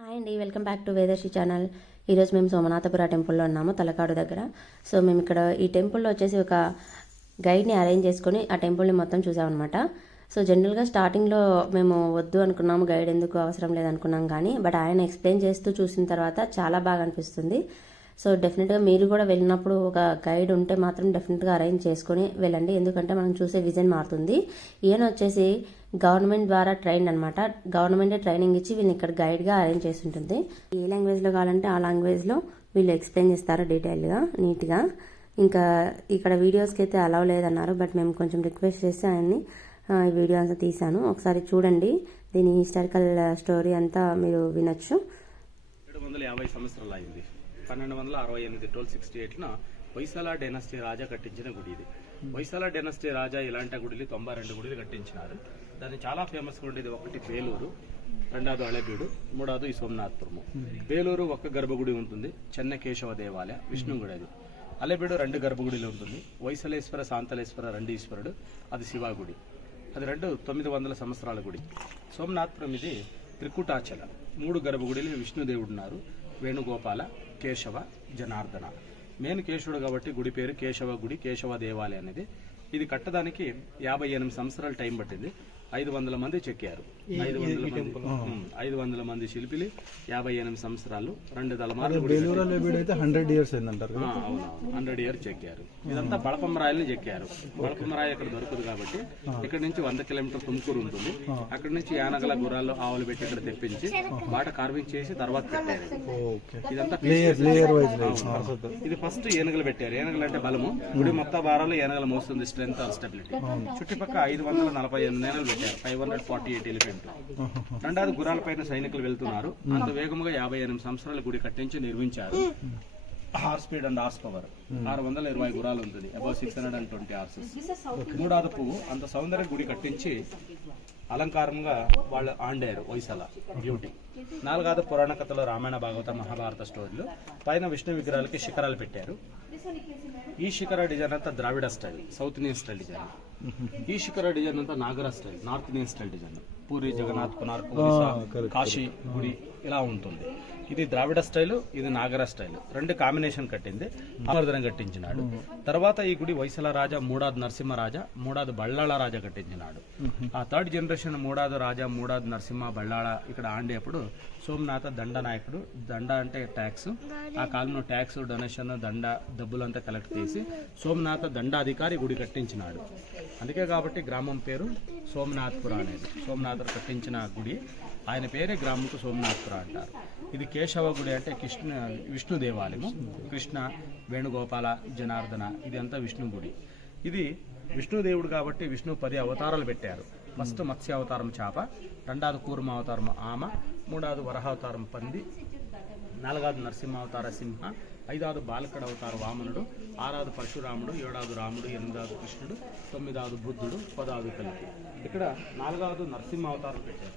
Hi అండి, welcome back to వేదర్శి channel. ఈరోజు మేము సోమనాథపుర టెంపుల్లో ఉన్నాము, తలకాడు దగ్గర. సో మేము ఇక్కడ ఈ టెంపుల్లో వచ్చేసి ఒక గైడ్ని అరేంజ్ చేసుకొని ఆ టెంపుల్ని మొత్తం చూసామన్నమాట. సో జనరల్గా స్టార్టింగ్లో మేము వద్దు అనుకున్నాము, గైడ్ ఎందుకు అవసరం లేదనుకున్నాం, కానీ బట్ ఆయన ఎక్స్ప్లెయిన్ చేస్తూ చూసిన తర్వాత చాలా బాగా అనిపిస్తుంది. సో డెఫినెట్గా మీరు కూడా వెళ్ళినప్పుడు ఒక గైడ్ ఉంటే మాత్రం డెఫినెట్గా అరేంజ్ చేసుకొని వెళ్ళండి, ఎందుకంటే మనం చూసే విజన్ మారుతుంది. ఈయన వచ్చేసి గవర్నమెంట్ ద్వారా ట్రైన్ అనమాట. గవర్నమెంటే ట్రైనింగ్ ఇచ్చి వీళ్ళని ఇక్కడ గైడ్గా అరేంజ్ చేసి ఉంటుంది. ఏ లాంగ్వేజ్లో కావాలంటే ఆ లాంగ్వేజ్లో వీళ్ళు ఎక్స్ప్లెయిన్ చేస్తారు డీటెయిల్గా, నీట్గా. ఇంకా ఇక్కడ వీడియోస్కి అయితే అలౌ లేదన్నారు, బట్ మేము కొంచెం రిక్వెస్ట్ చేసి ఆయన్ని ఈ వీడియో అంతా తీశాను. ఒకసారి చూడండి, దీని హిస్టారికల్ స్టోరీ అంతా మీరు వినొచ్చు. 750 సంవత్సరాలు అయింది. 1268 1268 వైశాల డైనస్టీ రాజా కట్టించిన గుడి ఇది. వైశాల డైనస్టీ రాజా ఇలాంటి గుడిలు 92 గుడిలు కట్టించినారు. దాన్ని చాలా ఫేమస్గా ఉండేది ఒకటి బేలూరు, రెండవది అళబీడు, మూడవది ఈ సోమనాథపురము. బేలూరు ఒక్క గర్భగుడి ఉంటుంది, చెన్నకేశవ దేవాలయ విష్ణు గుడి అది. అళబీడు 2 గర్భగుడిలు ఉంటుంది, వైశలేశ్వర శాంతలేశ్వర 2 ఈశ్వరుడు, అది శివగుడి. అది 900 సంవత్సరాల గుడి. సోమనాథపురం ఇది త్రికుటాచల 3 గర్భగుడిలు విష్ణుదేవుడు ఉన్నారు, వేణుగోపాల, కేశవ, జనార్దన. మెయిన్ కేశవుడు కాబట్టి గుడి పేరు కేశవ గుడి, కేశవ దేవాలయం అనేది. ఇది కట్టడానికి 58 సంవత్సరాలు టైం పట్టింది. 500 మంది చెక్కారు. 500 మంది శిల్పిలు, 58 సంవత్సరాలు, 2 తలమార్లు. 100 years అయిందంటారు. 100 years చెక్కారు. ఇదంతా బళపం రాయల్ని చెక్కారు. బళపం రాయి ఇక్కడ దొరకదు కాబట్టి ఇక్కడ నుంచి 100 కిలోమీటర్ తుమ్కూరు ఉంటుంది. అక్కడ నుంచి యానగల గుర్రాల్లో ఆవులు పెట్టి ఇక్కడ తెప్పించి బాట కార్వింగ్ చేసి తర్వాత పెట్టారు. ఇదంతా ఇది ఫస్ట్ ఏనుగలు పెట్టారు. ఏనుగలు అంటే బలము. గుడి మొత్తం భారాలు ఏనుగలు మోస్తుంది, స్ట్రెంత్ ఆర్ స్టెబిలిటీ. చుట్టుపక్కల 548 నేలలు పెట్టారు, 548 ఎలిఫెంట్. రెండవది గుర్రాల పైన సైనికులు వెళ్తున్నారు. అంత వేగముగా 58 సంవత్సరాల గుడి కట్టించి నిర్మించారు. Horse speed and horse power 620 గుర్రాలు ఉంటుంది, అబౌవ్ 620 హార్సెస్. మూడవది పువ్వు అంత సౌందర్య గుడి కట్టించి అలంకారంగా వాళ్ళు ఆండారు, వైశాల బ్యూటీ. నాలుగవది పురాణ కథలు, రామాయణ భాగవత మహాభారత స్టోరీలు. పైన విష్ణు విగ్రహాలకి శిఖరాలు పెట్టారు. ఈ శిఖర డిజైన్ అంతా Dravida style, south Indian style design. ఈ శిఖర డిజైన్ అంతా Nagara style, north Indian style design. Puri Jagannath, Konark, Orissa, Kashi గుడి ఇలా ఉంటుంది. ఇది ద్రావిడ స్టైల్, ఇది నాగర స్టైల్. 2 కాంబినేషన్ కట్టింది, ఆవర్ధనం కట్టించినాడు. తర్వాత ఈ గుడి వైశాల రాజా, మూడవది నరసింహరాజా, మూడవది బళ్ళాళ రాజా కట్టించినాడు. ఆ 3rd జనరేషన్ మూడవది రాజా, మూడవది నరసింహ, బళ్ళాళ ఇక్కడ ఆండేప్పుడు సోమనాథ దండ నాయకుడు. దండ అంటే ట్యాక్స్. ఆ కాలంలో ట్యాక్స్, డొనేషన్, దండ డబ్బులంతా కలెక్ట్ చేసి సోమనాథ దండాధికారి గుడి కట్టించినాడు. అందుకే కాబట్టి గ్రామం పేరు సోమనాథపుర అనేది. సోమనాథుడు కట్టించిన గుడి, ఆయన పేరే గ్రామంకు సోమనాథపుర అంటారు. ఇది కేశవ గుడి అంటే విష్ణు దేవాలయము. కృష్ణ, వేణుగోపాల, జనార్దన ఇది అంతా విష్ణు గుడి. ఇది విష్ణుదేవుడు కాబట్టి విష్ణు 10 అవతారాలు పెట్టారు. ఫస్ట్ మత్స్య అవతారం చేప, రెండవది కూర్మ అవతారం ఆమ, మూడవది వరహావతారం పంది, 4వది నరసింహావతార సింహ, 5వది బాలకడ అవతార వామనుడు, 6వది పరశురాముడు, 7వది రాముడు, 8వది కృష్ణుడు, 9వది బుద్ధుడు, 10వది కలికి. ఇక్కడ 4వది నరసింహ అవతారం పెట్టారు.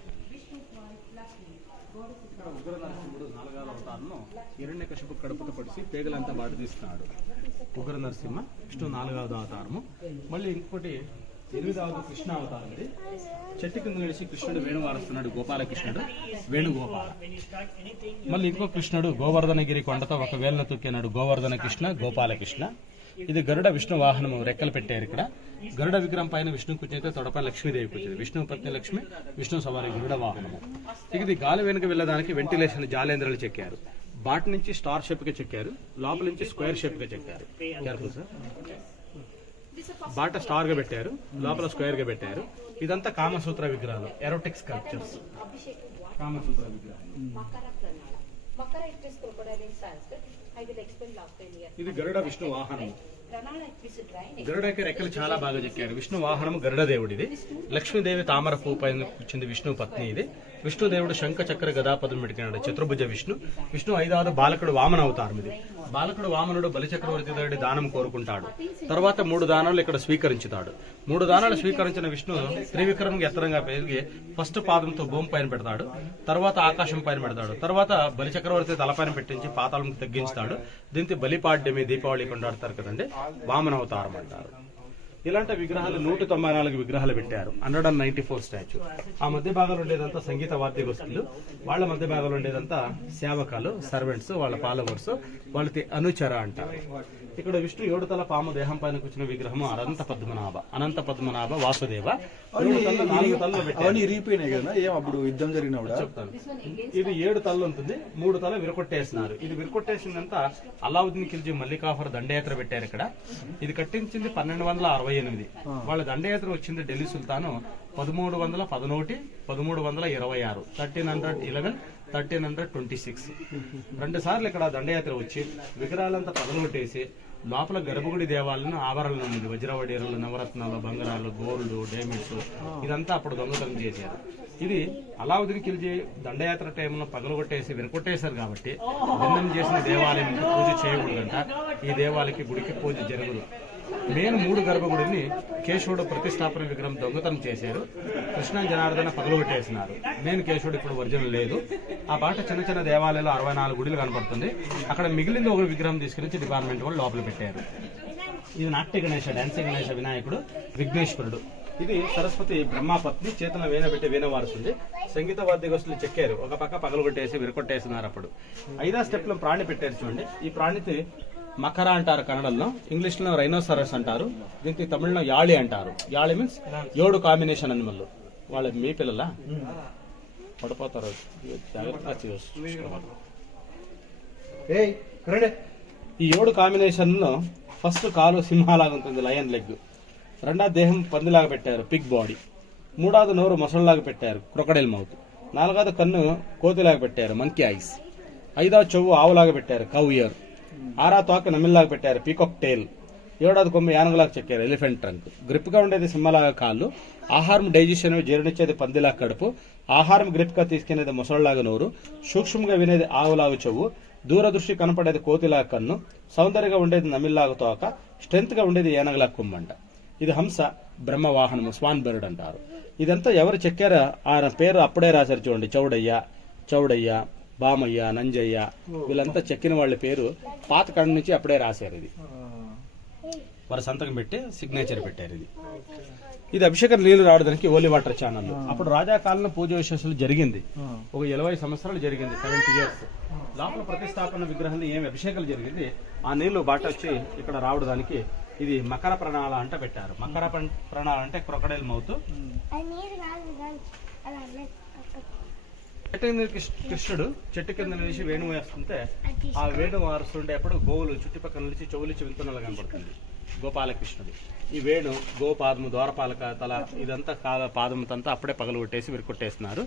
ఉగ్ర నరసింహుడు 4వ అవతారంలో హిరణ్యకశిపు కడుపుతో పడిసి పేగలంతా బాటు తీస్తున్నాడు. ఉగ్ర నరసింహ విష్ణు 4వది అవతారము. మళ్ళీ ఇంకోటి 8వది కృష్ణ అవతారం. ఇది చెట్టు కింద నిలిచి కృష్ణుడు వేణు వారుస్తున్నాడు, గోపాలకృష్ణుడు, వేణుగోపాల. మళ్ళీ ఇంకో కృష్ణుడు గోవర్ధనగిరి కొండతో ఒక వేలను తొక్కినాడు, గోవర్ధన కృష్ణ, గోపాలకృష్ణ. ఇది గరుడ విష్ణు వాహనము, రెక్కలు పెట్టారు. ఇక్కడ గరుడ విగ్రహం పైన విష్ణు కూర్చుంటే తొడపై లక్ష్మీదేవి కూర్చుంది. విష్ణు పత్ని లక్ష్మి, విష్ణు సవారి గరుడ వాహనము. ఇది గాలి వెనుక వెళ్ళడానికి వెంటిలేషన్ జాలేంద్రాలు చెక్కారు. బాట్ నుంచి స్టార్ షేప్ గా చెక్కారు, లోపల నుంచి స్క్వేర్ షేప్ గా చెక్కారు. Careful sir. బాట స్టార్ గా పెట్టారు, లోపల స్క్వేర్ గా పెట్టారు. ఇదంతా కామసూత్ర విగ్రహాలు, ఎరోటిక్ స్కల్ప్చర్స్. కామసూత్ర విగ్రహాలు. ఇది గరుడ విష్ణు వాహనం. గరుడకి రెక్కలు చాలా బాగా చెక్కారు. విష్ణు వాహనం గరుడ దేవుడిది. లక్ష్మీదేవి తామర పువ్వు పైన కూర్చుంది, విష్ణు పత్ని ఇది. విష్ణుదేవుడు శంఖ చక్ర గదాపదం పెట్టుకున్నాడు, చతుర్భుజ విష్ణు. విష్ణు 5వది బాలకుడు వామన అవతారం. ఇది బాలకుడు వామనుడు బలిచక్రవర్తి దగ్గర దానం కోరుకుంటాడు. తర్వాత 3 దానాలు ఇక్కడ స్వీకరించుతాడు. 3 దానాలు స్వీకరించిన విష్ణు త్రివిక్రమంగా ఎత్తరంగా పెరిగి ఫస్ట్ పాదంతో భూమి పైన పెడతాడు, తర్వాత ఆకాశం పైన పెడతాడు, తర్వాత బలిచక్రవర్తి తలపైన పెట్టించి పాతాళం తగ్గించుతాడు. దీంతో బలిపాడ్యమి, దీపావళి కొండాడతారు కదండి, వామన అవతారం అంటారు. ఇలాంటి విగ్రహాలు 194 విగ్రహాలు పెట్టారు. 194 స్టాచ్యూ. ఆ మధ్య భాగంలో ఉండేదంతా సంగీత వాద్యగోష్ఠులు, వాళ్ళ మధ్య భాగంలో ఉండేదంతా సేవకాలు, సర్వెంట్స్, వాళ్ళ ఫాలోవర్స్, వాళ్ళకి అనుచర అంటారు. ఇక్కడ విష్ణు 7 తల పాము దేహం పైన కూర్చున్న విగ్రహము అనంత పద్మనాభ వాసుదేవ. 7 తలలు 4 తలలు పెట్టారు. అవన్నీ ఇరిగిపోయినాయి కదా, ఏం అప్పుడు యుద్ధం జరిగినప్పుడు చెప్తాను. ఇది 7 తలలు ఉంటుంది, 3 తల విరకొట్టేసినారు. ఇది విరకొట్టేసిందంతా అలావుద్దీన్ ఖిల్జీ మల్లికాఫర్ దండయాత్ర పెట్టారు ఇక్కడ. ఇది కట్టించింది 1268. వాళ్ళ దండయాత్ర వచ్చింది ఢిల్లీ సుల్తాను 1311, 1326, 1311, 1326. 2 సార్లు ఇక్కడ దండయాత్ర వచ్చి విగ్రహాలంతా పగలగొట్టేసి లోపల గర్భగుడి దేవాలను ఆవరణలో ఉంది. వజ్రవడీరలు, నవరత్నాలు, బంగారాలు, గోల్డ్, డైమండ్స్ ఇదంతా అప్పుడు దొంగతనం చేశారు. ఇది అలావుద్దీన్ ఖిల్జీ దండయాత్ర టైంలో పగలగొట్టేసి విరకొట్టేశారు కాబట్టి భిన్నం చేసిన దేవాలయం పూజ చేయకూడదంట. ఈ దేవాలయకి గుడికి పూజ జరగదు. మెయిన్ 3 గర్భగుడిని కేశవుడు ప్రతిష్టాపన విగ్రహం దొంగతనం చేశారు. కృష్ణ జనార్దన పగలగొట్టేసినారు. మెయిన్ కేశవుడు ఇప్పుడు ఒరిజినల్ లేదు. ఆ బాట చిన్న చిన్న దేవాలయాలు 64 గుడిలు కనపడుతుంది. అక్కడ మిగిలింది ఒక విగ్రహం తీసుకెళ్లి డిపార్ట్మెంట్ వాళ్ళు లోపల పెట్టారు. ఇది నాట్య గణేశ, డాన్సింగ్ గణేశ వినాయకుడు, విఘ్నేశ్వరుడు. ఇది సరస్వతి బ్రహ్మపత్ని, చేతుల వీణ పెట్టి వీణ వారుస్తుంది. సంగీత వాద్యగోష్ఠులు చెక్కారు. ఒక పక్క పగలగొట్టేసి విరకొట్టేసినారు. అప్పుడు 5వ స్టెప్ లో ప్రాణి పెట్టారు చూడండి. ఈ ప్రాణిని మకర అంటారు కన్నడంలో, ఇంగ్లీష్ లో రైనోసరస్ అంటారు, దీనికి తమిళలో యాళి అంటారు. యాళి మీన్స్ 7 కాంబినేషన్ అనిమల్. వాళ్ళ మీ పిల్లల పడిపోతారు. ఈ 7 కాంబినేషన్ లో ఫస్ట్ కాలు సింహాలాగా ఉంటుంది, లయన్ లెగ్. 2వ దేహం పందిలాగా పెట్టారు, పిగ్ బాడీ. 3వది నోరు మొసళ్ళలాగా పెట్టారు, క్రొకడైల్ మౌత్. 4వది కన్ను కోతిలాగా పెట్టారు, మంకీ ఐస్. 5వ చెవు ఆవులాగా పెట్టారు, కౌ ఇయర్. 6వ తోక నమిల్లాగా పెట్టారు, పీకాక్ టైల్. 7వది కొమ్ము యానగలాగా చెక్కారు, ఎలిఫెంట్ ట్రంక్. గ్రిప్ గా ఉండేది సింహలాగా కాళ్ళు. ఆహారం డైజెషన్ జీర్ణించేది పందిలాగా కడుపు. ఆహారం గ్రిప్ గా తీసుకునేది మొసళ్ళలాగా నోరు. సూక్ష్మంగా వినేది ఆవులాగా చెవు. దూరదృష్టి కనపడేది కోతిలాగా కన్ను. సౌందర్యంగా ఉండేది నమిల్లాగా తోక. స్ట్రెంత్ గా ఉండేది ఏనగలాగా కొమ్మంట. ఇది హంస, బ్రహ్మవాహనము, స్వాన్ బర్డ్ అంటారు. ఇదంతా ఎవరు చెక్కారో ఆయన పేరు అప్పుడే రాశారు చూడండి. చౌడయ్య, బామయ్య, నంజయ్య, వీళ్ళంతా చెక్కిన వాళ్ళ పేరు పాత కాలం నుంచి అప్పుడే రాశారు. ఇది వారి సంతకం పెట్టి సిగ్నేచర్ పెట్టారు. ఇది అభిషేకం నీళ్లు రావడానికి ఓలీ వాటర్ ఛానల్. అప్పుడు రాజా కాలంలో పూజ విశేషాలు జరిగింది. ఒక 70 సంవత్సరాలు జరిగింది, 70 years. లోపల ప్రతిష్టాపన విగ్రహాలు ఏమి అభిషేకాలు జరిగింది. ఆ నీళ్లు బాట వచ్చి ఇక్కడ రావడానికి ఇది మకర ప్రణాళ అంట పెట్టారు. మకర ప్రణాళ అంటే క్రొకడైల్ మౌత్. కృష్ణుడు చెట్టు కింద నిలిచి వేణు వేస్తుంటే ఆ వేణు వారుస్తుండేప్పుడు గోవులు చుట్టుపక్కల నిలిచి చెవులిచి వింతున్నలు కనపడుతుంది. గోపాలకృష్ణుడు. ఈ వేణు, గోపాదము, ద్వారపాలక తల ఇదంతా పాదముతంతా అప్పుడే పగలగొట్టేసి విరకొట్టేస్తున్నారు.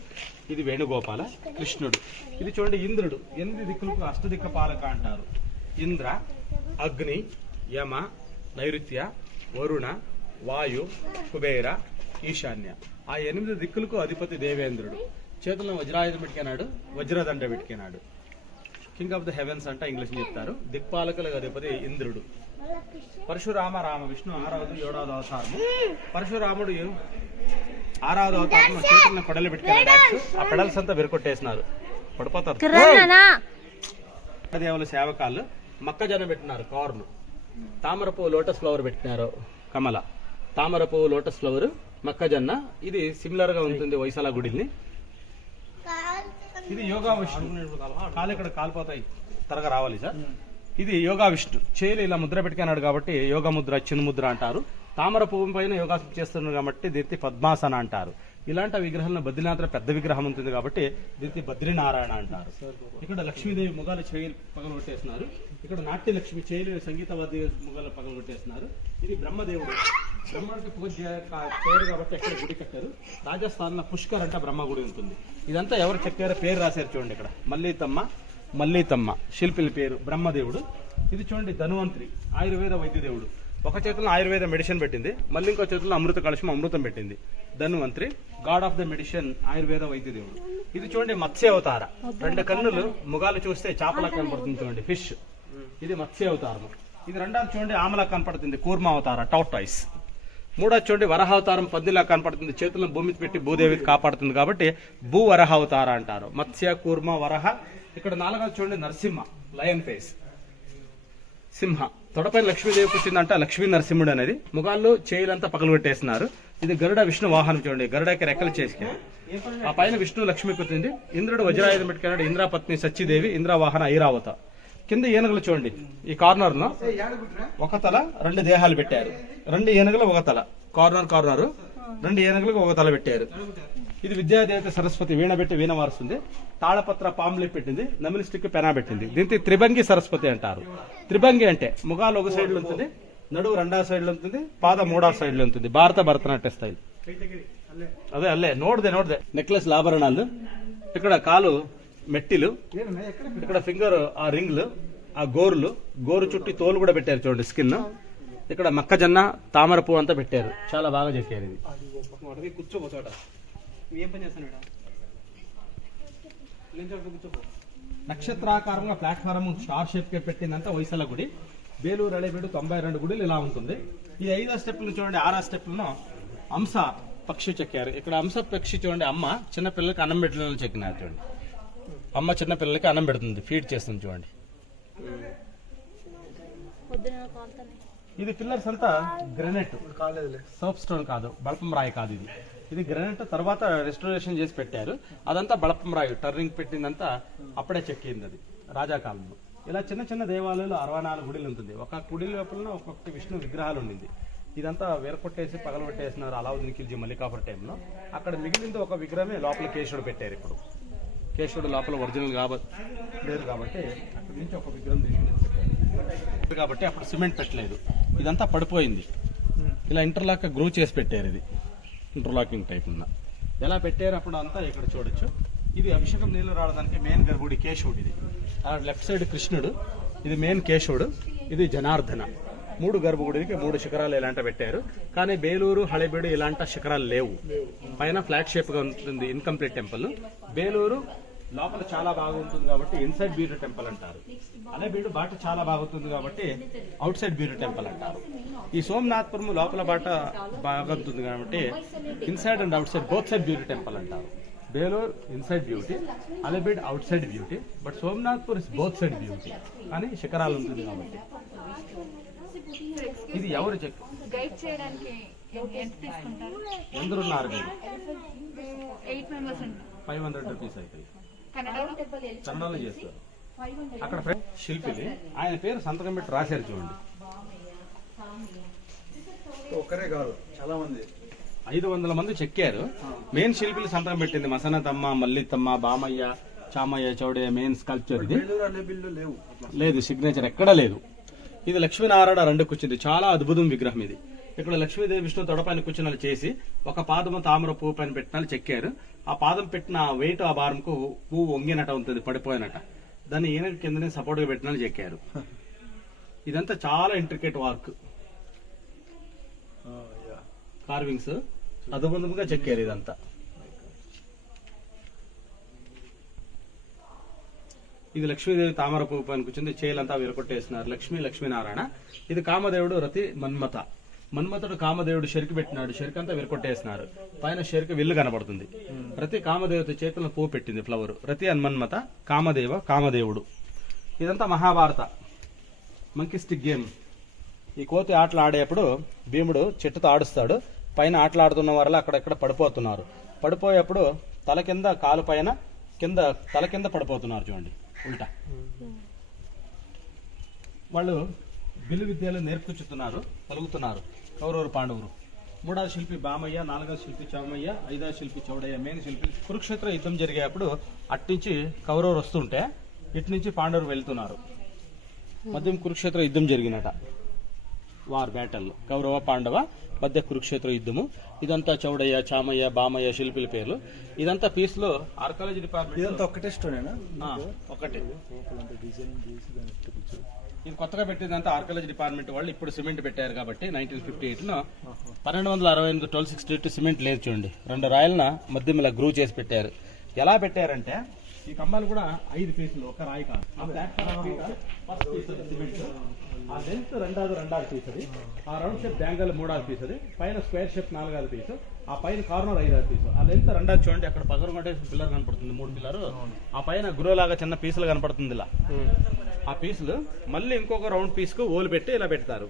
ఇది వేణుగోపాల కృష్ణుడు. ఇది చూడండి ఇంద్రుడు. 8 దిక్కులకు అష్టదిక్క పాలక అంటారు. ఇంద్ర, అగ్ని, యమ, నైరుత్య, వరుణ, వాయు, కుబేర, ఈశాన్య. ఆ 8 దిక్కులకు అధిపతి దేవేంద్రుడు. చేతుల్లో వజ్రాయుధం పెట్టుకున్నాడు, వజ్రదండ పెట్టుకున్నాడు. కింగ్ ఆఫ్ ద హెవెన్స్ అంట ఇంగ్లీష్ చెప్తారు. దిక్పాలకులకు అధిపతి ఇంద్రుడు. పరశురామ, రామ, విష్ణు 6వది 7వది అవతారము. పరశురాముడు 6వది అవతారం చేతుల్లో పెడలు పెట్టుకున్నాడు. ఆ పెడల్స్ అంతా విరకొట్టేసినారు, పడిపోతారు. దేవుల సేవకాలు మొక్కజొన్న పెట్టినారు, కార్న్. తామర పువ్వు, లోటస్ ఫ్లవర్ పెట్టినారు, కమల. తామర పువ్వు, లోటస్ ఫ్లవర్, మొక్కజొన్న. ఇది సిమిలర్ గా ఉంటుంది వైశాల గుడిని. ఇది యోగా విష్ణు. కాలు ఇక్కడ కాలిపోతాయి, త్వరగా రావాలి సార్. ఇది యోగా విష్ణు. చేతులు ఇలా ముద్ర పెట్టుకున్నాడు కాబట్టి యోగ ముద్ర, చిన్న ముద్ర అంటారు. తామర పువ్వు పైన యోగాసనం చేస్తున్నారు కాబట్టి దీన్ని పద్మాసన అంటారు. ఇలాంటి విగ్రహాలను బద్రీనాథ్ పెద్ద విగ్రహం ఉంటుంది కాబట్టి దీన్ని బద్రీనారాయణ అంటారు. ఇక్కడ లక్ష్మీదేవి ముఖాలు చేయిలు పగలగొట్టేస్తున్నారు. ఇక్కడ నాట్య లక్ష్మి చేయిలు సంగీత వాద్య ముఖాలు పగలగొట్టేస్తున్నారు. ఇది బ్రహ్మదేవుడు. బ్రహ్మడికి పూజ చేయరు కాబట్టి ఎక్కడ గుడి కట్టారు. రాజస్థాన్ లో పుష్కర్ అంటే బ్రహ్మ గుడి ఉంటుంది. ఇదంతా ఎవరు చెక్కారో పేరు రాశారు చూడండి. ఇక్కడ మల్లీతమ్మ శిల్పిల పేరు, బ్రహ్మదేవుడు. ఇది చూడండి ధన్వంతరి, ఆయుర్వేద వైద్యదేవుడు. ఒక చేతుల్లో ఆయుర్వేద మెడిసిన్ పెట్టింది, మళ్ళీ ఇంకో చేతుల్లో అమృత కలశం అమృతం పెట్టింది. Dhanvantari, god of the medicine, Ayurveda వైద్యదేవుడు. ఇది చూడండి మత్స్య అవతార. 2 కన్నులు, ముగాలు చూస్తే చేపలా కనపడుతుంది చూడండి, ఫిష్. ఇది మత్స్య అవతారం. ఇది 2వది చూడండి ఆమలా కనపడుతుంది, కూర్మ అవతార, టౌటాయిస్. 3వది చూడండి వరహ అవతారం, పందిలా కనపడుతుంది. చేతులను భూమి పెట్టి భూదేవికి కాపాడుతుంది కాబట్టి భూ వరహ అవతార అంటారు. మత్స్య, కూర్మ, వరహ. ఇక్కడ 4వది చూడండి నరసింహ, లయన్ ఫేస్. సింహ తొడపైన లక్ష్మీదేవి కూర్చుందంట, లక్ష్మీ నరసింహుడు అనేది. ముఖాల్లో చేయిలంతా పగలగొట్టేస్తున్నారు. ఇది గరుడ విష్ణు వాహనం చూడండి, గరుడకి రెక్కలు చేసుకుని ఆ పైన విష్ణు లక్ష్మి కూర్చుంది. ఇంద్రుడు వజ్రాయుధం పెట్టుకున్నాడు, ఇంద్రాపత్ని సచ్చిదేవి, ఇంద్రవాహన ఐరావత. కింద ఏనుగులు చూడండి, ఈ కార్నర్ లో ఒక తల 2 దేహాలు పెట్టారు. 2 ఏనుగులు ఒక తల, కార్నర్ 2 ఏనుగులకు ఒక తల పెట్టారు. ఇది విద్యాదేవత సరస్వతి వీణ పెట్టి వీణ మారుస్తుంది. తాళపత్ర పాములు పెట్టింది, నమిలి స్టిక్ పెనా పెట్టింది. దీనికి త్రిభంగి సరస్వతి అంటారు. త్రిభంగి అంటే ముఖాలు ఒక సైడ్ లో ఉంటుంది, నడువు 2వ సైడ్ లో ఉంటుంది, పాదం 3వ సైడ్ లో ఉంటుంది. భరతనాట్య స్థాయి. అదే అల్లే ನೋಡ್ದೆ నెక్లెస్ ఆభరణాలు. ఇక్కడ కాలు మెట్టిలు, ఇక్కడ ఫింగర్ ఆ రింగ్లు, ఆ గోరు చుట్టి తోలు కూడా పెట్టారు చూడండి, స్కిన్. ఇక్కడ మొక్కజొన్న తామర పువ్వు అంతా పెట్టారు. చాలా బాగా చెప్పారు. ఇది కూర్చోపోతాడ నక్షత్రాకారంగా ప్లాట్ఫారం స్టార్ షేప్ కి పెట్టిందంతా వైసల గుడి. బేలూరు అళేబీడు 92 గుడిలు ఇలా ఉంటుంది. ఈ 5వ స్టెప్ చూడండి, 6వ స్టెప్ లో హంస పక్షి చెక్కారు. ఇక్కడ హంస పక్షి చూడండి, అమ్మ చిన్న పిల్లలకి అన్నం పెట్టడం చెక్కినారు చూడండి. అమ్మ చిన్న పిల్లలకి అన్నం పెడుతుంది, ఫీడ్ చేస్తుంది చూడండి. ఇది పిల్లర్స్ అంతా గ్రానైట్, సోప్ స్టోన్ కాదు, బళపం రాయి కాదు. ఇది గ్రానైట్ తర్వాత రెస్టోరేషన్ చేసి పెట్టారు. అదంతా బళపం రాయి, టర్నింగ్ పెట్టిందంతా అప్పుడే చెక్కింది. అది రాజాకాలంలో. ఇలా చిన్న చిన్న దేవాలయాలు 64 గుడిలు ఉంటుంది. ఒక గుడి లోపల ఒక్కొక్క విష్ణు విగ్రహాలు ఉండింది. ఇదంతా వేరకొట్టేసి పగలగొట్టేసినారు అలావుద్దీన్ ఖిల్జీ మల్లికాఫర్ టైంలో. అక్కడ మిగిలింది ఒక విగ్రహమే, లోపల కేశవుడు పెట్టారు. ఇప్పుడు కేశవుడు లోపల ఒరిజినల్ లేరు కాబట్టి అక్కడి నుంచి ఒక విగ్రహం తీసుకుని కాబట్టి అప్పుడు సిమెంట్ పెట్టలేదు. ఇదంతా పడిపోయింది. ఇలా ఇంటర్లాక్ గ్రూ చేసి పెట్టారు. ఇది ఇంటర్లాకింగ్ టైప్ ఉన్న ఎలా పెట్టారు అప్పుడు అంతా ఇక్కడ చూడొచ్చు. ఇది అభిషేకం నీళ్లు రావడానికి మెయిన్ గర్భుడి కేశవుడు. ఇది లెఫ్ట్ సైడ్ కృష్ణుడు, ఇది మెయిన్ కేశవుడు, ఇది జనార్దన. 3 గర్భగుడికి 3 శిఖరాలు ఇలాంటి పెట్టారు. కానీ బేలూరు హళేబీడు ఇలాంటి శిఖరాలు లేవు. పైన ఫ్లాట్ షేప్ గా ఉంటుంది ఇన్కంప్లీట్ టెంపుల్. బేలూరు లోపల చాలా బాగుంటుంది కాబట్టి ఇన్సైడ్ బ్యూటీ టెంపుల్ అంటారు. హళేబీడు బాట చాలా బాగుంటుంది కాబట్టి అవుట్ సైడ్ బ్యూటీ టెంపుల్ అంటారు. ఈ సోమనాథపురం లోపల బాట బాగుంటుంది కాబట్టి inside and outside both side beauty temple అంటారు. Belur inside beauty, Halebidu outside beauty, but Somnathpur is both side beauty. కానీ శిఖరాలు ఉంటుంది కాబట్టి. ఇది ఎవరు గైడ్ చేయడానికి ఎంత తీసుకుంటారు? ఎందరున్నారు? 8 మెంబర్స్ ఉంటారు. 500 రూపీస్ అవుతాయి. కన్నడలో చేస్తారు. అక్కడ శిల్పిని ఆయన పేరు సంతకం పెట్టి రాశారు చూడండి. ఒక్కరే కాదు, చాలా మంది 500 మంది చెక్కారు. మెయిన్ శిల్పిని సంతకం పెట్టింది మసనతమ్మ, మల్లితమ్మ, బామయ్య, చామయ్య, చౌడయ్య మెయిన్ స్కల్ప్చర్ ఇది. లేదు, సిగ్నేచర్ ఎక్కడా లేదు. ఇది లక్ష్మీనారాయణ 2 కూర్చుంది. చాలా అద్భుతం విగ్రహం ఇది. ఇక్కడ లక్ష్మీదేవి విష్ణు తొడపైన కూర్చున్నలు చేసి ఒక పాదము తామర పువ్వు పైన పెట్టినాలు చెక్కారు. ఆ పాదం పెట్టిన వెయిట్ ఆ భారంకు పువ్వు వంగినట ఉంటుంది, పడిపోయినట. దాన్ని ఈయన కిందనే సపోర్ట్ గా పెట్టినాలు చెక్కారు. ఇదంతా చాలా ఇంట్రికేట్ వర్క్, కార్వింగ్స్ అద్భుతంగా చెక్కారు ఇదంతా. ఇది లక్ష్మీదేవి తామర పువ్వు పైన కూర్చుంది, చేలంతా విరకొట్టేస్తున్నారు. లక్ష్మీనారాయణ. ఇది కామదేవుడు రతి మన్మథ. మన్మథుడు కామదేవుడు షెరికి పెట్టినాడు, షెరికంతా విరకొట్టేస్తున్నారు. పైన షెరికి విల్లు కనబడుతుంది. రతి కామదేవత చేతుల్లో పువ్వు పెట్టింది, ఫ్లవర్. రతి అన్మన్మథ, కామదేవుడు. ఇదంతా మహాభారత మంకీ స్టిక్ గేమ్. ఈ కోతి ఆటలు ఆడేప్పుడు భీముడు చెట్టుతో ఆడుస్తాడు. పైన ఆటలు ఆడుతున్న వల్ల అక్కడెక్కడ పడిపోతున్నారు. పడిపోయేప్పుడు తల కింద కాలు పైన తల కింద పడిపోతున్నారు చూడండి, ఉల్టా. వాళ్ళు బిల్లు విద్యలు నేర్పుచుతున్నారు, పలుకుతున్నారు. కౌరవురు పాండవులు. 3వ శిల్పి బామయ్య, 4వ శిల్పి చామయ్య, 5వ శిల్పి చౌడయ్య మెయిన్ శిల్పి. కురుక్షేత్ర యుద్ధం జరిగేప్పుడు అట్నుంచి కౌరవులు వస్తుంటే ఇటు నుంచి పాండవులు వెళ్తున్నారు. మధ్య కురుక్షేత్ర యుద్ధం జరిగినట, వార్ బ్యాటల్. కౌరవ పాండవ మధ్య కురుక్షేత్ర యుద్ధము. ఇదంతా చౌడయ్య, చామయ్య, బామయ్య శిల్పుల పేర్లు. ఇదంతా పీస్ లో ఆర్కాలజీ డిపార్ట్మెంట్. ఇదంతా ఒకటే స్టోనేనా? ఒకటే. ఇది కొత్తగా పెట్టిందంతా ఆర్కాలజీ డిపార్ట్మెంట్ వాళ్ళు. ఇప్పుడు సిమెంట్ పెట్టారు కాబట్టి 1958 లో 1268 1262 సిమెంట్ లేదు చూడండి. 2 రాయలన మధ్య ఇలా గ్రూ చేసి పెట్టారు. ఎలా పెట్టారంటే ఈ కమ్మాలు కూడా 5 పీసులు, ఒక రాయి కాదు. ఆ ప్లాట్ఫామ్ ఫస్ట్ పీస్ సిమెంట్, ఆ లెంత్ 2వ పీస్ అది, ఆ రౌండ్ షేప్ బ్యాంగల్ 3వ పీస్ అది, పైన స్క్వేర్ షేప్ 4వ పీస్, ఆ పైన కార్నర్ 5-6 పీసులు ఆ లెంత్ రెండా చూడండి. అక్కడ పగరు కొట్టేసి పిల్లర్ కనపడుతుంది, 3 పిల్లరు. ఆ పైన గురువులాగా చిన్న పీసులు కనపడుతుంది ఇలా. ఆ పీసులు మళ్ళీ ఇంకొక రౌండ్ పీస్కు ఓలు పెట్టి ఇలా పెడతారు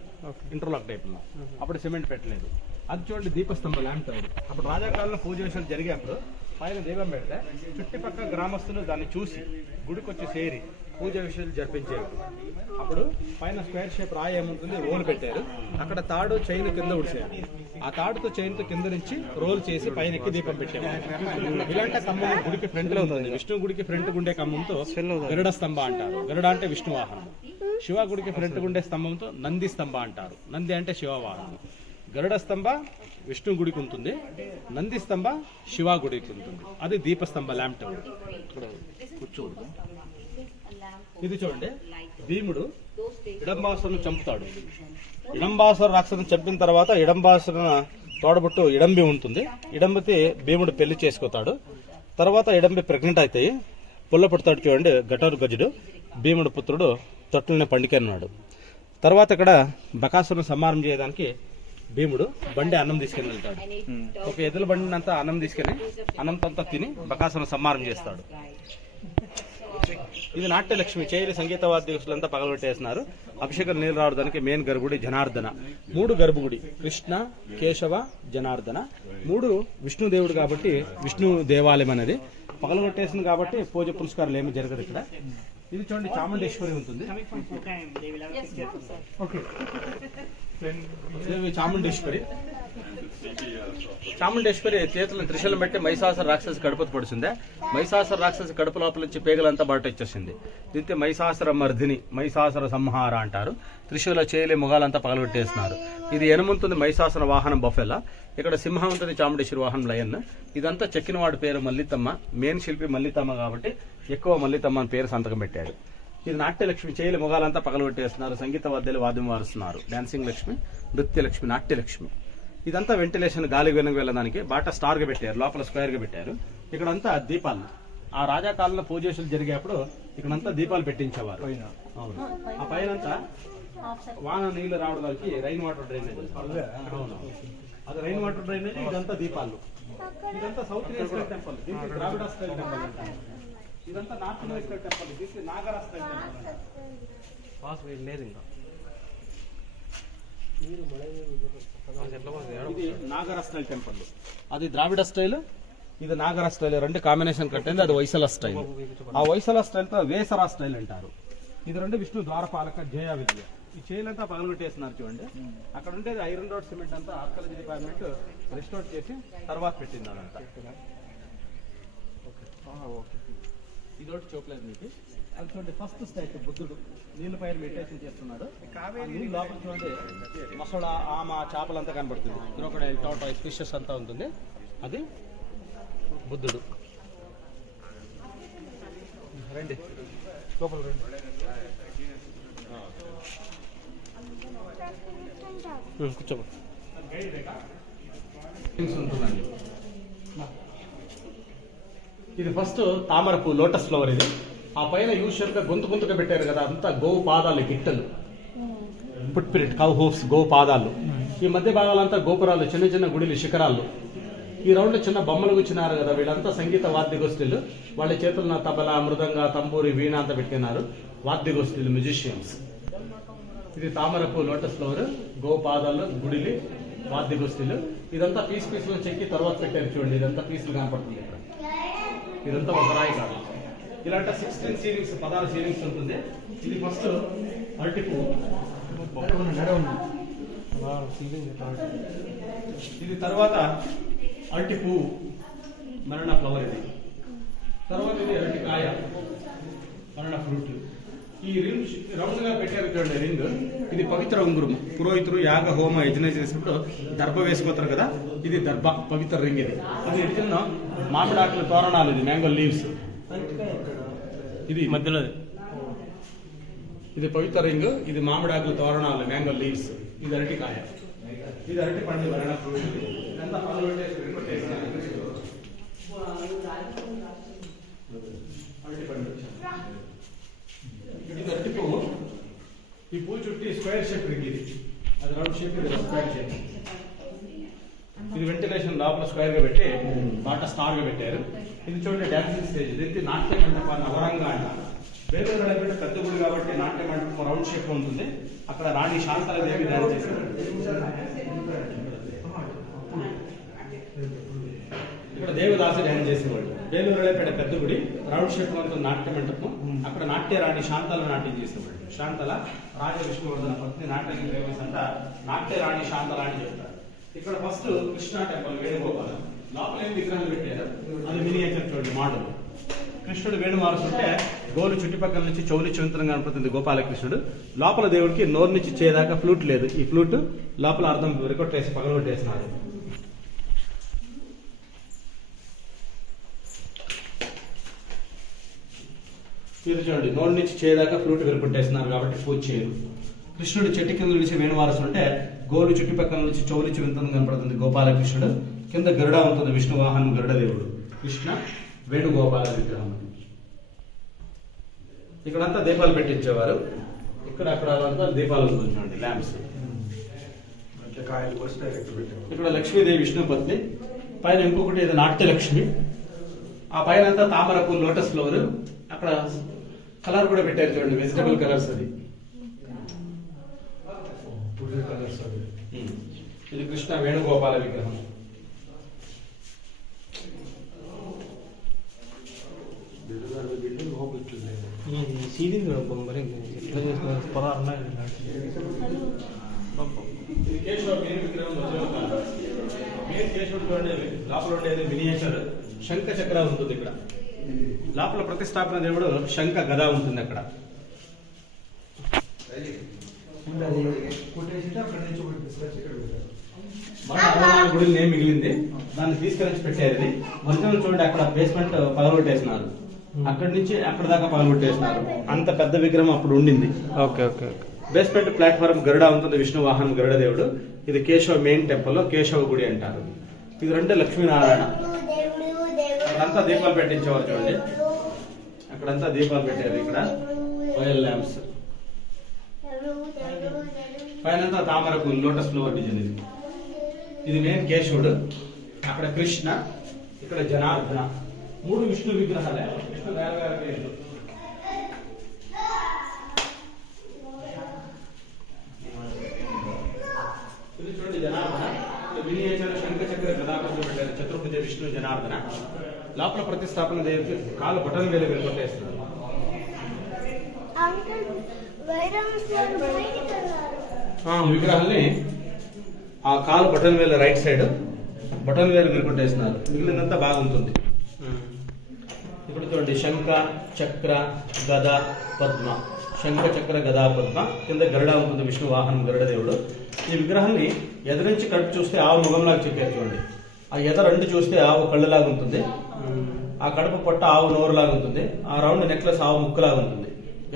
ఇంటర్లాక్ టైప్లో. అప్పుడు సిమెంట్ పెట్టలేదు. అది చూడండి దీపస్తంభ ల్యాంప్ టవర్. అప్పుడు రాజాకాలంలో పూజ విషయాలు జరిగేప్పుడు పైన దీపం పెడితే చుట్టుపక్కల గ్రామస్తులు దాన్ని చూసి గుడికి వచ్చి చేరి పూజ విషయాలు జరిపించేవి. అప్పుడు పైన స్క్వేర్ షేప్ రాయి ఏముంటుంది రోల్ పెట్టారు. అక్కడ తాడు చైన్ కింద ఉడిసేయాలి. ఆ తాడుతో చైన్తో కింద నుంచి రోల్ చేసి పైన ఎక్కి దీపం పెట్టాము. ఇలాంటి స్తంభం గుడికి ఫ్రంట్ లో ఉంటుంది. విష్ణు గుడికి ఫ్రంట్ గుండే కంబంతో గరుడ స్తంభ అంటారు. గరుడ అంటే విష్ణు వాహనం. శివ గుడికి ఫ్రంట్ గుండే స్తంభంతో నంది స్తంభ అంటారు. నంది అంటే శివ వాహనం. గరుడ స్తంభ విష్ణు గుడికి ఉంటుంది, నంది స్తంభ శివ గుడికి ఉంటుంది. అది దీపస్తంభ ల్యాంప్ టవర్. కూర్చోదు. ఇది చూడండి, భీముడు ఇడంబాసురును చంపుతాడు. ఇడంబాసుర రాక్షసుని చంపిన తర్వాత ఇడంబాసురున తోడబుట్టు ఇడంబి ఉంటుంది. ఇడంబికి భీముడు పెళ్లి చేసుకుతాడు. తర్వాత ఇడంబి ప్రెగ్నెంట్ అవుతాయి, పుల్ల పుడతాడు. చూడండి, ఘటోరు గజుడు భీముడు పుత్రుడు తొట్టులనే పండుకన్నాడు. తర్వాత ఇక్కడ బకాసురుని సంహారం చేయడానికి భీముడు బండి అన్నం తీసుకెళ్ళి వెళ్తాడు. ఒక ఎద్దుల బండినంతా అన్నం తీసుకెళ్లి అన్నంతంతా తిని బకాసురుని సంహారం చేస్తాడు. ఇది నాట్యలక్ష్మి. చేయిలి సంగీత వాద్యస్తులంతా పగలబెట్టేస్తున్నారు. అభిషేకం నీళ్ళు రావడానికి మెయిన్ గర్భగుడి జనార్దన. 3 గర్భగుడి, కృష్ణ, కేశవ, జనార్దన. 3 విష్ణుదేవుడు కాబట్టి విష్ణు దేవాలయం అనేది పగలగొట్టేసింది కాబట్టి పూజ పురస్కారాలు ఏమి జరగదు ఇక్కడ. ఇది చూడండి, చాముండేశ్వరి ఉంటుంది. చాముండేశ్వరి చాముండేశ్వరి చేతులను త్రిశూలం పెట్టి మహిషాసుర రాక్షసి కడుపు పడుతుంది. మహిషాసుర రాక్షసి కడుపు లోపల నుంచి పేగలంతా బయట వచ్చేసింది. దీంతో మహిషాసుర మర్దిని, మహిషాసుర సంహార అంటారు. త్రిశూల చేయలే ముఖాలంతా పగలగొట్టేస్తున్నారు. ఇది ఎనుముంటుంది మహిషాసుర వాహనం బఫెలా. ఇక్కడ సింహం ఉంటుంది చాముండేశ్వరి వాహనం లయన్. ఇదంతా చెక్కినవాడి పేరు మల్లితమ్మ. మెయిన్ శిల్పి మల్లితమ్మ కాబట్టి ఎక్కువ మల్లితమ్మ అని పేరు సంతకం పెట్టాడు. ఇది నాట్యలక్ష్మి. చేయలే ముఖాలంతా పగలగొట్టేస్తున్నారు. సంగీత వాద్యాలు వాద్యం వారుస్తున్నారు. డాన్సింగ్ లక్ష్మి, నృత్యలక్ష్మి, నాట్యలక్ష్మి. ఇదంతా వెంటిలేషన్, గాలి వెనక వెళ్ళడానికి బాట స్టార్ గా పెట్టారు, లోపల స్క్వేర్ గా పెట్టారు. ఇక్కడంతా దీపాలు. ఆ రాజాకాలంలో పూజలు జరిగేప్పుడు ఇక్కడంతా దీపాలు పెట్టించేవారు. అవును. ఆ పైనంతా వాన నీళ్లు రావడానికి రైన్ వాటర్ డ్రైనేజ్. అవును, అది రైన్ వాటర్ డ్రైనేజ్. ఇదంతా దీపాలు. ఇదంతా సౌత్ ఇండియన్ టెంపుల్. దీనికి ద్రావిడ స్టైల్ టెంపుల్ అంటారు. ఇదంతా నార్త్ ఇండియన్ స్టైల్ టెంపుల్. దీనికి నాగర స్టైల్ టెంపుల్ లేదు. ఇంకా ఇది నాగర స్టైల్ టెంపుల్. అది ద్రావిడ స్టైల్, ఇది నాగర స్టైల్. 2 కాంబినేషన్ కట్టింది. అది వైసల స్టైల్. ఆ వైసల స్టైల్ తో వేసరా స్టైల్ అంటారు. ఇది 2 విష్ణు ద్వారపాలక జయ విద్య. ఈ చైలంతా పగలగొట్టేస్తున్నారు చూడండి. అక్కడ ఉండేది ఐరన్ రోడ్ సిమెంట్ అంతా ఆర్కాలజీ డిపార్ట్మెంట్ రిస్టోర్ చేసి తర్వాత పెట్టింది. అదంతా ఇది ఒకటి చూపలేదు మీకు. అది చూడండి, ఫస్ట్ స్టైల్ బుద్ధుడు నీళ్ళ పైన మెడిటేషన్ చేస్తున్నాడు. లోపల చూడండి, మసళ, ఆమ, చేపలంతా కనబడుతుంది. క్రోకడైల్, టార్టాయిస్, ఫిషెస్ అంతా ఉంటుంది. అది బుద్ధుడు. రండి లోపల రండి. కూర్చోబో. ఇది ఫస్ట్ తామర పువ్వు, లోటస్ ఫ్లవర్. ఇది ఆ పైన యూజువల్గా గొంతుగా పెట్టారు కదా, అంతా గోవు పాదాలు, గిట్టలు, ఫుట్ ప్రింట్, కవ్ హూఫ్స్, గోవు పాదాలు. ఈ మధ్య భాగాలంతా గోపురాలు, చిన్న చిన్న గుడిలు, శిఖరాలు. ఈ రౌండ్ చిన్న బొమ్మలు కూర్చున్నారు కదా, వీళ్ళంతా సంగీత వాద్యగోష్ఠులు. వాళ్ళ చేతుల్లో తబలా, మృదంగ, తంబూరి, వీణ అంతా పెట్టినారు. వాద్యగోష్ఠులు, మ్యూజిషియన్స్. ఇది తామరపు, లోటస్ ఫ్లవర్, గో పాదాలు, గుడిలి, వాద్యగోష్ఠులు. ఇదంతా పీసులు చెక్కి తర్వాత పెట్టారు చూడండి. ఇదంతా పీసులు కనపడుతుంది ఇక్కడ. ఇదంతా ఒక రాయి కాదు. ఇలాంటి 16 సీలింగ్స్, 16 సీలింగ్స్ ఉంటుంది. ఇది ఫస్ట్ అరటి పువ్వు. ఇది తర్వాత అరటి పువ్వు, మరణ ఫ్లవర్. ఇది తర్వాత ఇది అరటి కాయ, మరణ ఫ్రూట్. ఈ రింగ్ రౌండ్ గా పెట్టారు చూడండి, రింగ్. ఇది పవిత్ర ఉంగురం. పురోహితుడు యాగ హోమ యజ్ఞ చేసినప్పుడు దర్భ వేసుకుంటారు కదా, ఇది దర్భ పవిత్ర రింగ్. ఇది అది ఎడిచిన మామిడాకుల తోరణాలు. ఇది మ్యాంగో లీవ్స్. ఇది మధ్యలో ఇది పవిత్ర రింగ్. ఇది మామిడాకుల తోరణాలు, మ్యాంగో లీవ్స్. ఇది అరటికాయ. ఇది అరటి పండు, మరణ ఫ్రూట్. ఇదంతా పండు పెట్టేసి అరటి పండు. ఇది అరటి పువ్వు. ఈ పువ్వు చుట్టి స్క్వేర్ షేప్ రింగ్. ఇది అది రౌండ్ షేప్, ఇది స్క్వేర్ షేప్. ఇది వెంటిలేషన్ లోపల స్క్వేర్ గా పెట్టి బాట స్టార్ గా పెట్టారు. ఇది చూడండి డాన్సింగ్ స్టేజ్. ఇది నాట్య మండపాన్ని నవరంగా అంటారు. వేరే పెద్ద పెద్ద గుడి కాబట్టి నాట్య మండపం రౌండ్ షేప్ ఉంటుంది. అక్కడ రాణి శాంతలదేవి డాన్స్ చేశారు. ఇక్కడ దేవదాసు ధ్యానం చేసేవాళ్ళు. వేలూరుపేట పెద్ద గుడి రౌండ్ షేప్ లో నాట్య మండపం. అక్కడ నాట్య రాణి శాంతల నాట్యం చేసేవాళ్ళు. శాంతల రాజ విష్ణువర్ధన పత్ని నాట్యం ఫేమస్ అంట. నాట్య రాణి శాంతల అని చెప్తారు. ఇక్కడ ఫస్ట్ కృష్ణ టెంపుల్ వేణుగోపాలం లోపల ఏం విగ్రహాలు పెట్టారు, అది మినియేచర్ చూడండి మోడల్. కృష్ణుడు వేణు మారుస్తుంటే గోలు చుట్టుపక్కల నుంచి చౌలి చవింతరంగా కనపడుతుంది గోపాలకృష్ణుడు. లోపల దేవుడికి నోరు నుంచి చేదాకా ఫ్లూట్ లేదు. ఈ ఫ్లూట్ లోపల అర్థం రికొట్టేసి పగలగొట్టేసినారు. మీరు చూడండి నోటి నుంచి చేదాకా ఫ్లూట్ విరగొట్టేస్తున్నారు కాబట్టి పూజ చేయరు. కృష్ణుడు చెట్టు కింద నుంచి వేణువారుస్తుంటే గోలు చుట్టుపక్కల నుంచి చౌలి చవింతరంగా కనపడుతుంది గోపాలకృష్ణుడు. కింద గరుడ ఉంటుంది విష్ణు వాహనం గరుడ దేవుడు. కృష్ణ వేణుగోపాల విగ్రహం. ఇక్కడంతా దీపాలు పెట్టించేవారు. ఇక్కడ అక్కడ దీపాలు చూడండి ల్యాంప్స్. ఇక్కడ లక్ష్మీదేవి విష్ణు పత్ని. పైన ఇంకొకటి ఇది నాట్యలక్ష్మి. ఆ పైన అంతా తామర పూలు లోటస్ ఫ్లవర్. అక్కడ కలర్ కూడా పెట్టారు చూడండి, వెజిటబుల్ కలర్స్. అది ఇది కృష్ణ వేణుగోపాల విగ్రహం. లోపల ఉండేది మినియేచర్ శంఖ చక్ర ఉంటుంది. ఇక్కడ లోపల ప్రతిష్టాపన దేవుడు శంఖ గద ఉంటుంది. అక్కడ గుడిని ఏం మిగిలింది దాన్ని తీసుకెళ్ళి పెట్టారు. ఇది మధ్యలో చూడండి అక్కడ బేస్మెంట్ పగలగొట్టేసినారు. అక్కడి నుంచి అక్కడ దాకా పగలగొట్టేసినారు. అంత పెద్ద విగ్రహం అప్పుడు ఉండింది. Okay okay. బేస్మెంట్ ప్లాట్ఫారం గరుడ ఉంటుంది విష్ణు వాహనం గరుడ దేవుడు. ఇది కేశవ మెయిన్ టెంపుల్ లో కేశవ గుడి అంటారు. ఇది రెండు లక్ష్మీనారాయణ. అక్కడంతా దీపాలు పెట్టించేవారు చూడండి. అక్కడంతా దీపాలు పెట్టారు. ఇక్కడ ఆయిల్ ల్యాంప్స్. పైన తామర పూలు లోటస్ ఫ్లవర్ డిజైన్. ఇది మెయిన్ కేశవుడు. అక్కడ కృష్ణ, ఇక్కడ జనార్దన. మూడు విష్ణు విగ్రహాలే. విష్ణు వేరే వేరే పేర్లు. ఇది చూడండి జనార్దన. మినియేచర్ శంఖ చక్ర గదాకృతులు పెట్టారు. చతుర్భుజ విష్ణు జనార్దన. లోపల ప్రతిష్టాపన దేవుడికి కాలు బటన్ వేలు వెళ్ళగొట్టేస్తున్నారు. విగ్రహాల్ని ఆ కాలు బటన్ వేలు రైట్ సైడ్ బటన్ వేలు వెళ్ళగొట్టేస్తున్నారు. మిగిలినంతా బాగుంటుంది. ఇప్పుడు చూడండి శంఖ చక్ర గద పద్మ. శంఖ చక్ర గదా పద్మ. కింద గరుడ ఉంటుంది విష్ణు వాహనం గరుడ దేవుడు. ఈ విగ్రహాన్ని ఎదురించి కడుపు చూస్తే ఆవు ముఖంలాగా చెప్పారు చూడండి. ఆ ఎద రెండు చూస్తే ఆవు కళ్ళులాగా ఉంటుంది. ఆ కడుపు పొట్ట ఆవు నోరులాగా ఉంటుంది. ఆ రౌండ్ నెక్లెస్ ఆవు ముక్కులాగా ఉంటుంది.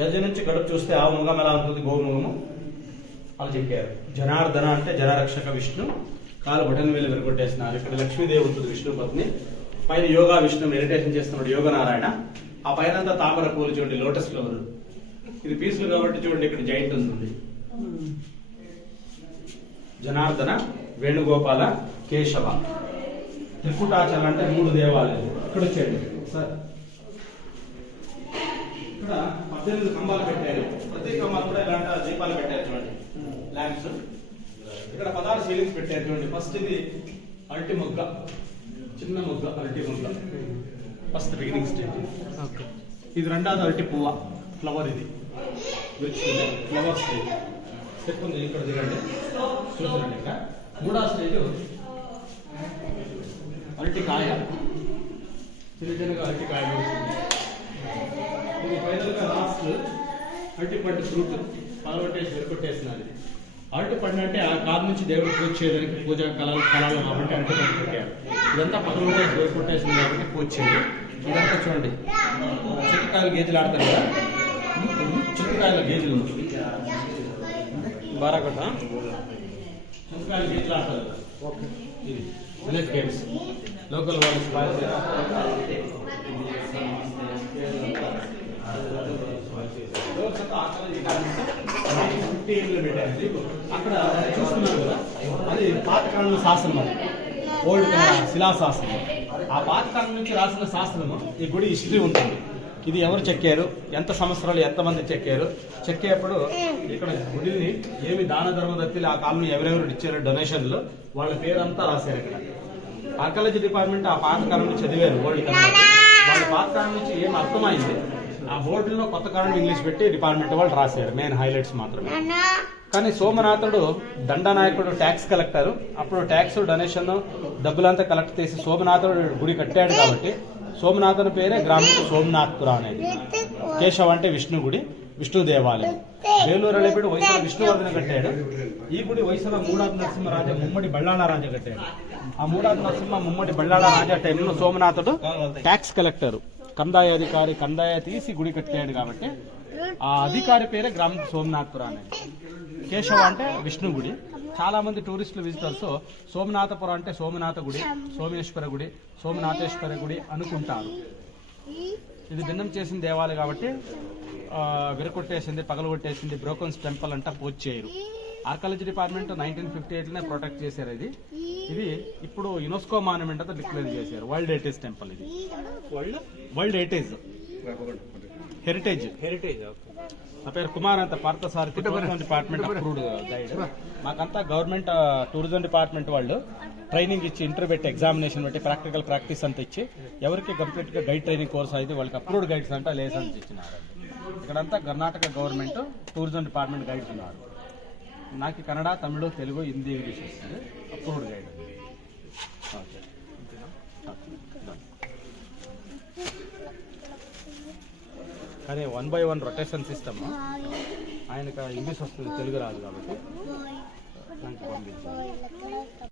ఎదు నుంచి కడుపు చూస్తే ఆవు ముఖం ఎలా ఉంటుంది, గోముఖము అలా చెప్పారు. జనార్దన అంటే జనరక్షక విష్ణు. కాలు బటన్ వేలు వెరగొట్టేస్తున్నారు. ఇక్కడ లక్ష్మీదేవి ఉంటుంది విష్ణు పత్ని. పైన యోగా విష్ణు మెడిటేషన్ చేస్తున్నాడు యోగనారాయణ. ఆ పైన అంతా తామర పూలు చూడండి లోటస్ ఫ్లవర్. ఇది పీసులు కాబట్టి చూడండి ఇక్కడ జైంట్ ఉంటుంది. జనార్దన వేణుగోపాల కేశవ. త్రికుటాచల అంటే మూడు దేవాలయాలు. ఇక్కడ వచ్చేయండి సార్. ఇక్కడ 18 కంబాలు పెట్టారు. ప్రతి కంబాలు కూడా ఇలాంటి దీపాలు పెట్టారు చూడండి ల్యాంప్స్. ఇక్కడ 16 సీలింగ్స్ పెట్టారు చూడండి. ఫస్ట్ ఇది అరటి మొగ్గ, చిన్న మొగ్గ అరటి మొగ్గ ఫస్ట్ బిగినింగ్ స్టేజ్. ఇది రెండోది అరటి పువ్వ ఫ్లవర్. ఇది ఫ్లవర్ స్టేజ్. స్టెప్ ఉంది ఇక్కడ దిగండి చూడండి. ఇక్కడ మూడో స్టేజ్ అరటికాయ, చిన్న చిన్నగా అరటికాయ. ఇది ఫైనల్ గా లాస్ట్ అరటి పండు ఫ్రూట్ పగలగొట్టేసి వెరగొట్టేస్తున్నారు. అరటి పండు అంటే ఆ కాదు నుంచి దేవుడు పూజ చేయడానికి పూజ కళలు కాబట్టి అరటి పండు పెట్టారు. ఇదంతా పగలగొట్టేసి వెరగొట్టేసింది కాబట్టి పూజ చేయదు. ఇదంతా చూడండి చిత్తకాయలు గేజీలు ఆడతారు కదా, చిత్తకాయల గేజీలు బారాకొట్ట చిత్తకాయలు గేజీలు ఆడతారు కదా. ఇది విలేజ్ గేమ్స్ లోకల్ వాళ్ళు అక్కడ చూస్తున్నారు కదా, అది పాతకాలంలో శాసనం. అది ఓల్డ్ శిలాశాసనం. ఆ పాతకాలం నుంచి రాసిన శాస్త్రము ఈ గుడి హిస్టరీ ఉంటుంది. ఇది ఎవరు చెక్కారు, ఎంత సంవత్సరాలు ఎంతమంది చెక్కారు, చెక్కేప్పుడు ఇక్కడ గుడిని ఏమి దాన ధర్మదత్తులు ఆ కాలంలో ఎవరెవరు ఇచ్చారో డొనేషన్లు వాళ్ళ పేరంతా రాశారు. ఇక్కడ ఆర్కియాలజీ డిపార్ట్మెంట్ ఆ పాతకాలం నుంచి చదివారు ఓల్డ్ కన్నడ. వాళ్ళ పాతకాలం నుంచి ఏం అర్థమైంది ఆ బోర్డులో కొత్త కాలం ఇంగ్లీష్ పెట్టి డిపార్ట్మెంట్ వాళ్ళు రాశారు, మెయిన్ హైలైట్స్ మాత్రమే. కానీ సోమనాథుడు దండనాయకుడు ట్యాక్స్ కలెక్టర్. అప్పుడు ట్యాక్స్ డొనేషన్ డబ్బులంతా కలెక్ట్ చేసి సోమనాథుడు గుడి కట్టాడు కాబట్టి సోమనాథుని పేరే గ్రామం సోమనాథ్పుర అనేది. కేశవ అంటే విష్ణు గుడి, విష్ణు దేవాలయం. వేలూరు అలిపిడి వైసల విష్ణువర్ధన కట్టాడు. ఈ గుడి వైసల మూడాది నరసింహరాజా ముమ్మడి బళ్ళాళ రాజా కట్టాడు. ఆ మూడాది నరసింహ ముమ్మడి బళ్ళాళ రాజా టైంలో సోమనాథుడు ట్యాక్స్ కలెక్టర్, కందాయ అధికారి, కందాయ తీసి గుడి కట్టాడు కాబట్టి ఆ అధికారి పేరే గ్రామం సోమనాథ్పుర అనేది. కేశవ అంటే విష్ణు గుడి. చాలా మంది టూరిస్టులు విజిటర్స్ సోమనాథపురం అంటే సోమనాథ గుడి, సోమేశ్వర గుడి, సోమనాథేశ్వర గుడి అనుకుంటారు. ఇది భిన్నం చేసిన దేవాలయం కాబట్టి విరకొట్టేసింది, పగలగొట్టేసింది, బ్రోకన్స్ టెంపుల్ అంటా పోస్ట్ చేయరు. ఆర్కియాలజీ డిపార్ట్మెంట్ 1958లోనే ప్రొటెక్ట్ చేశారు. ఇది ఇప్పుడు యునెస్కో మాన్యుమెంట్ అంతా డిక్లేర్ చేశారు. World heritage temple. ఇది వరల్డ్ హెరిటేజ్. నా పేరు కుమార్ అంత Parthasarathi, tourism department approved guide. మాకంతా గవర్నమెంట్ టూరిజం డిపార్ట్మెంట్ వాళ్ళు ట్రైనింగ్ ఇచ్చి ఇంటర్వ్యూ పెట్టి ఎగ్జామినేషన్ పెట్టి ప్రాక్టికల్ ప్రాక్టీస్ అంతా ఇచ్చి ఎవరికి కంప్లీట్ గా గైడ్ ట్రైనింగ్ కోర్స్ అయితే వాళ్ళకి అప్రూవ్డ్ గైడ్స్ అంటే లైసెన్స్ ఇచ్చినారు. ఇక్కడంతా Karnataka government tourism department guides ఉన్నారు. నాకు కన్నడ, తమిళ, తెలుగు, హిందీ, ఇంగ్లీష్ వస్తుంది. Approved guide. కానీ 1/1 రొటేషన్ సిస్టమ్. ఆయనకు ఇంగ్లీష్ వస్తుంది, తెలుగు రాదు కాబట్టి నాకు పంపించాను.